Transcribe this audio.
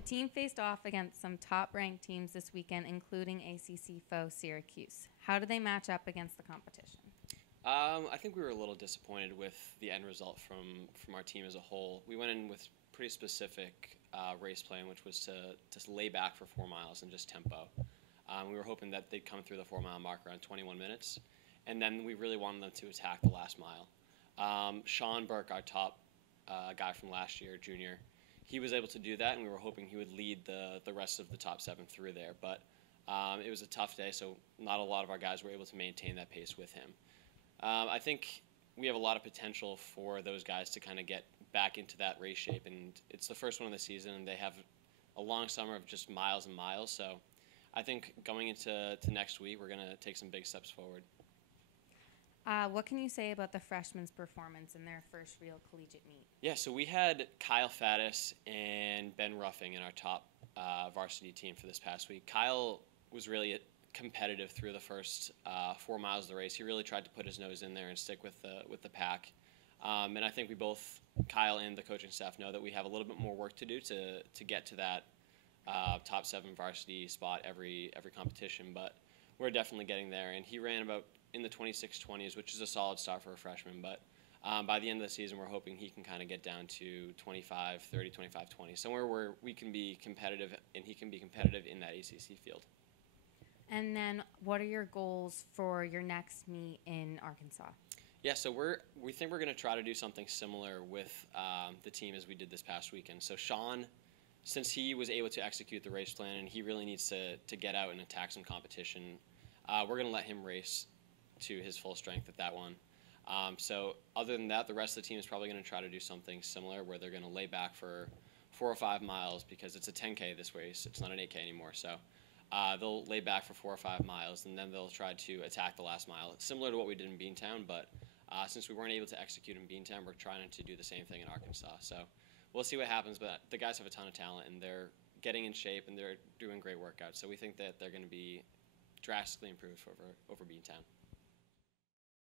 The team faced off against some top-ranked teams this weekend, including ACC foe Syracuse. How do they match up against the competition? I think we were a little disappointed with the end result from our team as a whole. We went in with pretty specific race plan, which was to lay back for 4 miles and just tempo. We were hoping that they'd come through the 4 mile mark around 21 minutes, and then we really wanted them to attack the last mile. Sean Burke, our top guy from last year, junior, he was able to do that, and we were hoping he would lead the rest of the top 7 through there. But it was a tough day, so not a lot of our guys were able to maintain that pace with him. I think we have a lot of potential for those guys to kind of get back into that race shape, and it's the first one of the season, and they have a long summer of just miles and miles. So I think going into next week, we're going to take some big steps forward. What can you say about the freshmen's performance in their first real collegiate meet? Yeah, so we had Kyle Faddis and Ben Ruffing in our top varsity team for this past week. Kyle was really competitive through the first 4 miles of the race. He really tried to put his nose in there and stick with the pack. And I think we both, Kyle and the coaching staff, know that we have a little bit more work to do to get to that top 7 varsity spot every competition. But we're definitely getting there. And he ran about in the 26:20s, which is a solid start for a freshman. But by the end of the season, we're hoping he can kind of get down to 25:30, 25:20, somewhere where we can be competitive and he can be competitive in that ACC field. And then what are your goals for your next meet in Arkansas? Yeah, so we think we're going to try to do something similar with the team as we did this past weekend. So Sean, since he was able to execute the race plan and he really needs to get out and attack some competition, we're going to let him race to his full strength at that one. So other than that, the rest of the team is probably going to try to do something similar where they're going to lay back for 4 or 5 miles because it's a 10K this race. It's not an 8K anymore. So they'll lay back for 4 or 5 miles, and then they'll try to attack the last mile. It's similar to what we did in Beantown, but since we weren't able to execute in Beantown, we're trying to do the same thing in Arkansas. So we'll see what happens, but the guys have a ton of talent, and they're getting in shape, and they're doing great workouts. So we think that they're going to be drastically improved over Beantown.